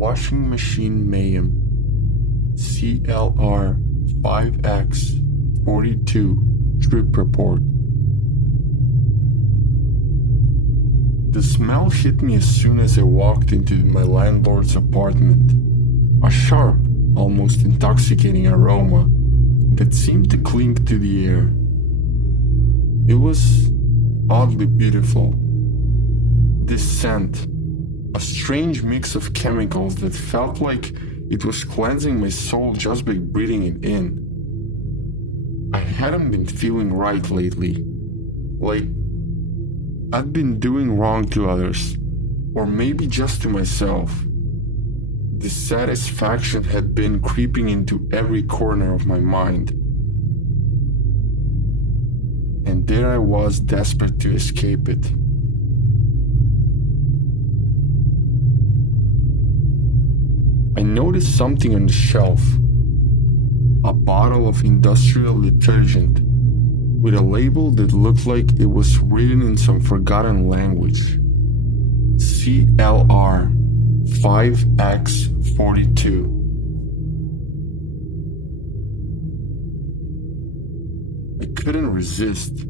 Washing machine Mayhem CLR-5X42 trip report. The smell hit me as soon as I walked into my landlord's apartment. A sharp, almost intoxicating aroma that seemed to cling to the air. It was oddly beautiful. This scent, a strange mix of chemicals that felt like it was cleansing my soul just by breathing it in. I hadn't been feeling right lately, like I'd been doing wrong to others, or maybe just to myself. Dissatisfaction had been creeping into every corner of my mind. And there I was, desperate to escape it. I noticed something on the shelf. A bottle of industrial detergent with a label that looked like it was written in some forgotten language. CLR-5X42. I couldn't resist.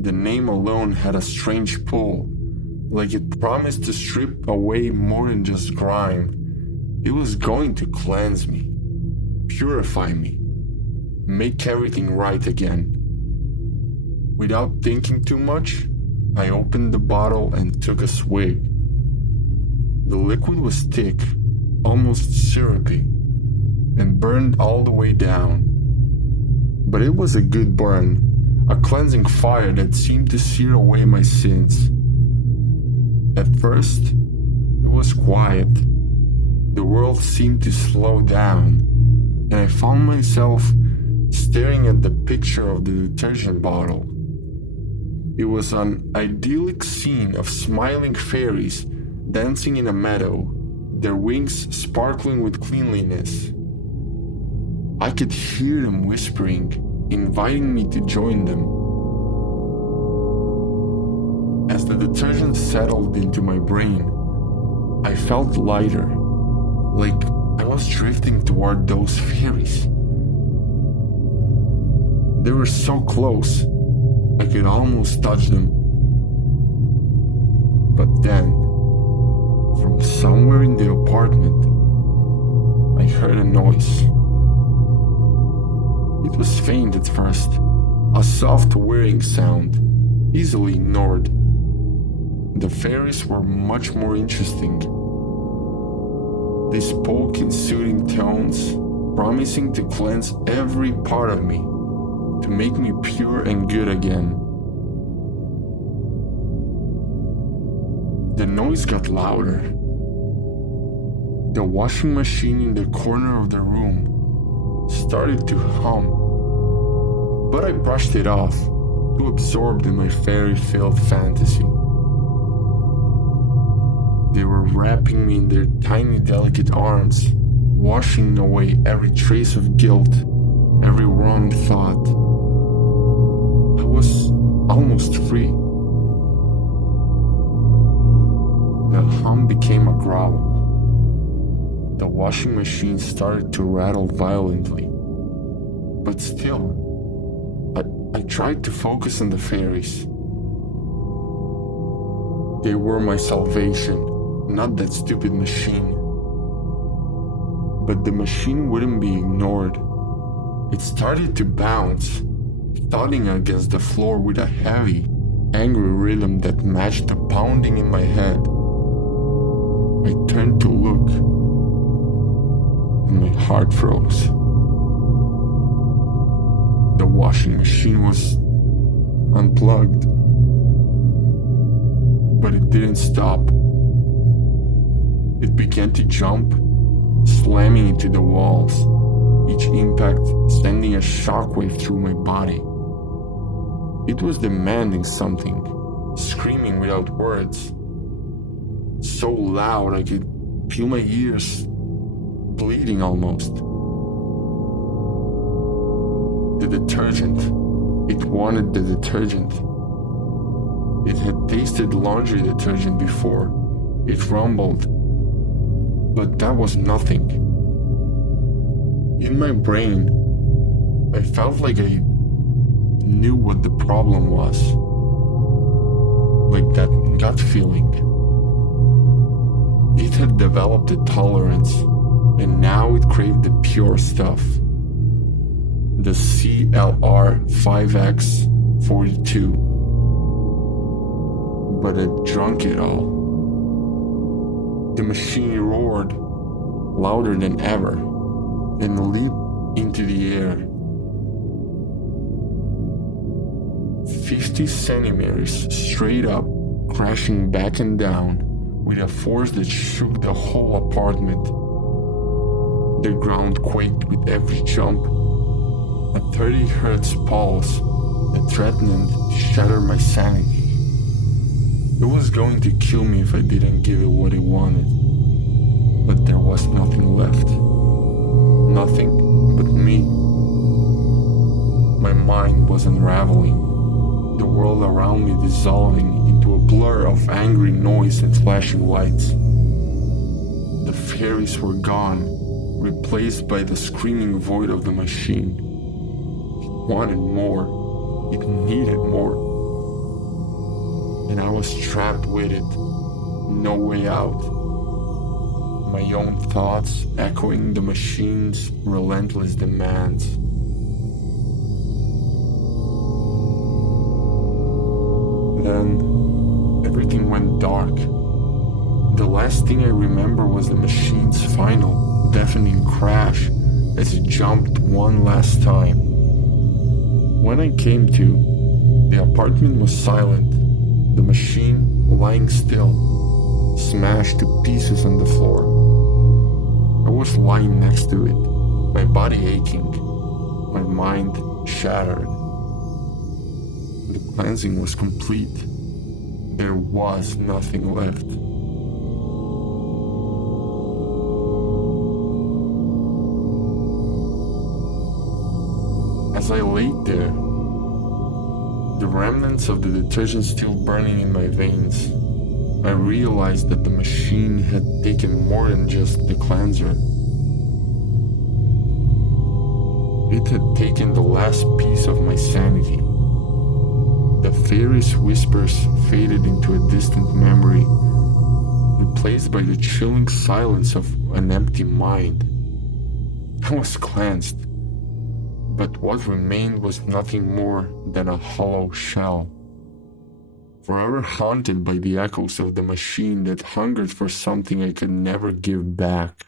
The name alone had a strange pull, like it promised to strip away more than just grime. It was going to cleanse me, purify me, make everything right again. Without thinking too much, I opened the bottle and took a swig. The liquid was thick, almost syrupy, and burned all the way down. But it was a good burn, a cleansing fire that seemed to sear away my sins. At first, it was quiet. The world seemed to slow down, and I found myself staring at the picture of the detergent bottle. It was an idyllic scene of smiling fairies dancing in a meadow, their wings sparkling with cleanliness. I could hear them whispering, inviting me to join them. As the detergent settled into my brain, I felt lighter, like I was drifting toward those fairies. They were so close, I could almost touch them. But then, from somewhere in the apartment, I heard a noise. It was faint at first, a soft whirring sound, easily ignored. The fairies were much more interesting. They spoke in soothing tones, promising to cleanse every part of me, to make me pure and good again. The noise got louder. The washing machine in the corner of the room started to hum, but I brushed it off, too absorbed in my fairy-filled fantasy. They were wrapping me in their tiny, delicate arms, washing away every trace of guilt, every wrong thought. I was almost free. The hum became a growl. The washing machine started to rattle violently. But still, I tried to focus on the fairies. They were my salvation, not that stupid machine. But the machine wouldn't be ignored. It started to bounce, thudding against the floor with a heavy, angry rhythm that matched the pounding in my head. I turned to look, and my heart froze. The washing machine was unplugged, but it didn't stop. It began to jump, slamming into the walls, each impact sending a shockwave through my body. It was demanding something, screaming without words, so loud I could feel my ears bleeding almost. The detergent. It wanted the detergent. It had tasted laundry detergent before. It rumbled. But that was nothing. In my brain, I felt like I knew what the problem was. Like that gut feeling. It had developed a tolerance, and now it craved the pure stuff. The CLR-5X42. But it drunk it all. The machine roared louder than ever and leaped into the air. 50 centimeters straight up, crashing back and down with a force that shook the whole apartment. The ground quaked with every jump, a 30 Hz pulse that threatened to shatter my sanity. It was going to kill me if I didn't give it what it wanted. But there was nothing left. Nothing but me. My mind was unraveling, the world around me dissolving into a blur of angry noise and flashing lights. The fairies were gone, replaced by the screaming void of the machine. It wanted more. It needed more. And I was trapped with it. No way out. My own thoughts echoing the machine's relentless demands. Then, everything went dark. The last thing I remember was the machine's final, deafening crash as it jumped one last time. When I came to, the apartment was silent, the machine lying still, smashed to pieces on the floor. I was lying next to it, my body aching, my mind shattered. The cleansing was complete. There was nothing left. As I laid there, the remnants of the detergent still burning in my veins, I realized that the machine had taken more than just the cleanser. It had taken the last piece of my sanity. The fairy's whispers faded into a distant memory, replaced by the chilling silence of an empty mind. I was cleansed, but what remained was nothing more than a hollow shell, forever haunted by the echoes of the machine that hungered for something I could never give back.